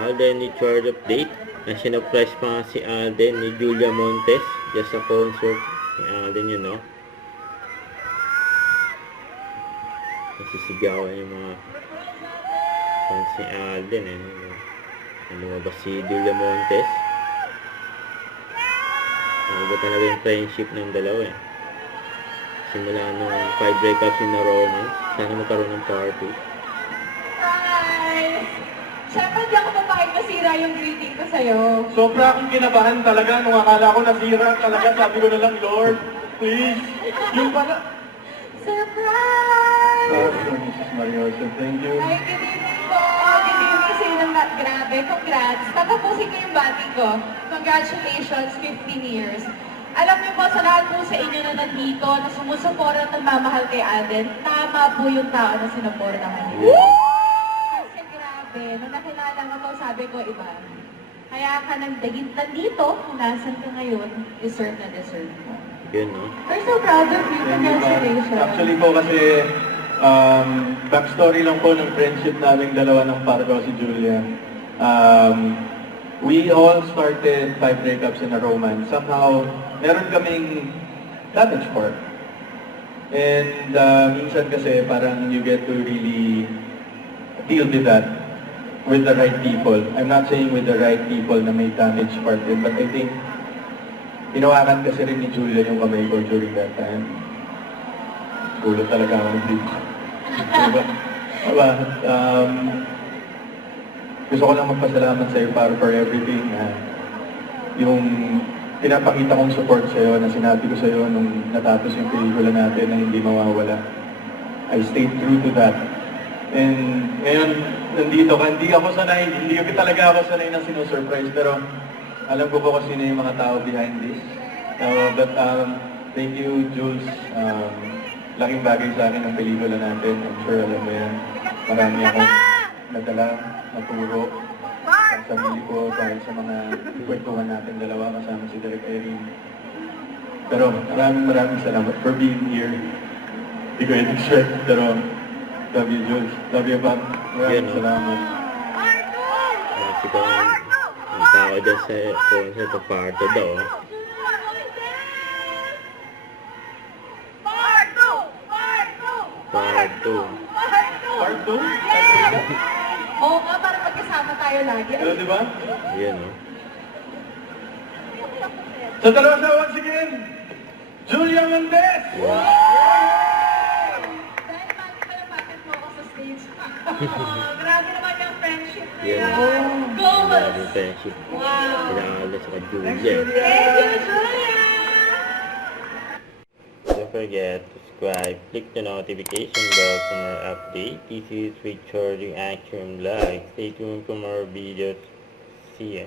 Alden ni Charge update. Na sinurprise pa nga si Alden ni Julia Montes just sa concert ni Alden yun, no? Nasisigawan yung mga fans ni Alden, eh. Lumabas si Julia Montes. Ano ba talaga yung friendship ng dalawa, eh. Simula nung 5 breakups in a romance. Sana magkaroon ng party. Hi! Siyempre, di ako papakit masira yung greeting ko sa'yo. Sobra akong kinabahan talaga nung akala ko nasira talaga. Sabi ko na lang, Lord, please. Yung pala. Surprise! Mrs. Mariosa, thank you. Hi, good evening po. Good evening sa inyo. Grabe, congrats. Tapapusin ko yung bati ko. Congratulations, 15 years. Alam niyo po, sa lahat po sa inyo na nandito, na sumusupora at nagmamahal kay Alden, tama po yung tao na sinuportahan niyo. Kasi grabe, nung nakilala mo to, sabi ko iba. Kaya ka nandito, kung nasan ka ngayon, deserve na deserve mo. Yun, no? We're so proud of you. Congratulations. Actually po kasi, backstory lang po ng friendship naming dalawa ng Pardo si Julia. We all started 5 breakups in a romance. Somehow, meron kaming damage part. And minsan kasi parang you get to really deal with that with the right people. I'm not saying with the right people na may damage part din, but I think hinawakan kasi rin ni Julia yung kamay ko during that time. Gulat talaga ako ng big. Diba? Gusto ko lang magpasalamat sa iyo para for everything. Yung pinapakita kong support sa iyo na sinabi ko sa iyo nung natapos yung pelikula natin na hindi mawawala. I stayed true to that. And ngayon, nandito ka, hindi talaga ako sanay na sinusurprise, pero alam ko po kung sino yung mga tao behind this. Thank you, Jules. Laking bagay sa akin ang pelikula natin. I'm sure alam mo yan. Marami akong nadala, naturo sa sarili ko dahil sa mga kwentuhan natin dalawa kasama si Derek Erin. Pero maraming salamat for being here. Hindi ko in-expect, pero love you, Jules. Love you, Bob. Maraming salamat. Siguro ang tao dyan sa concert of Pardo daw. Pardo. Part 2? Oo nga, para magkasama tayo lagi. Pero di ba? Yan, no? Sa dalawa sa once again, Julia Montes! Wow. Dahil bakit ka napakit mo ako sa stage? Grabe naman yung friendship na Yan. yan. Goals! Maraming friendship. Wow! Kailangan sa Julia. Thank you, Julia! Don't forget to subscribe, click the notification bell for more updates. This is Richard, yung Action Live. Stay tuned for more videos. See ya.